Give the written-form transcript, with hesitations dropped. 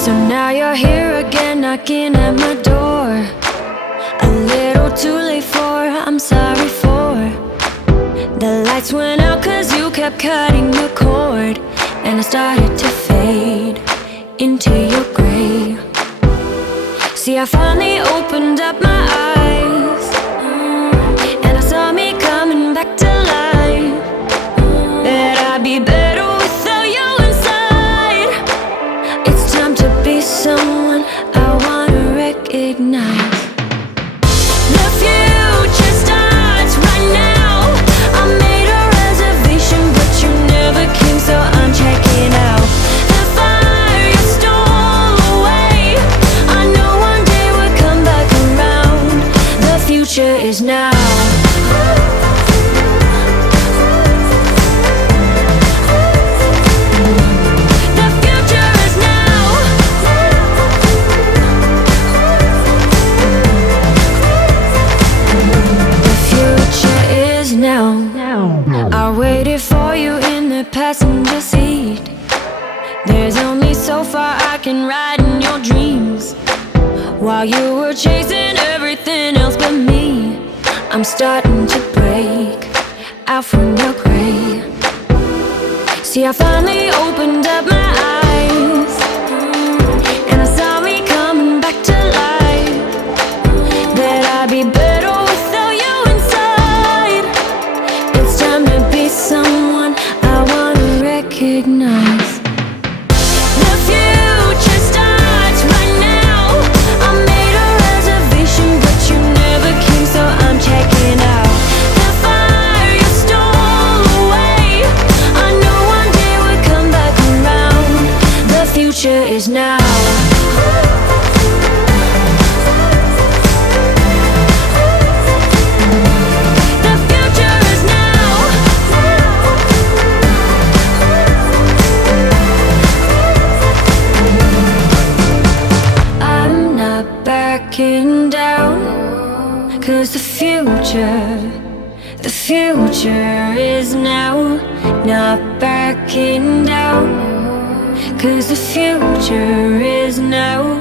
So now you're here again, knocking at my door. A little too late for, I'm sorry for. The lights went out cause you kept cutting the cord, and I started to fade into your gray. See, I finally opened up my eyes, and I saw me coming back to life. That I'd be better without you inside. It's time to be someone I wanna recognize. The future starts right now. I made a reservation, but you never came, so I'm checking out. The fire you stole away, I know one day we'll come back around. The future is now. I waited for you in the passenger seat. There's only so far I can ride in your dreams. While you were chasing everything else but me, I'm starting to break out from your gray. See, I finally opened up my eyes, and I saw me coming back to life. That I'd be better without you inside. It's time to be someone I wanna recognize. The future starts right now. I made a reservation, but you never came, so I'm checking out. The fire you stole away, I know one day we'll come back around. The future is now. Down, cause the future is now. Not backing down, cause the future is now.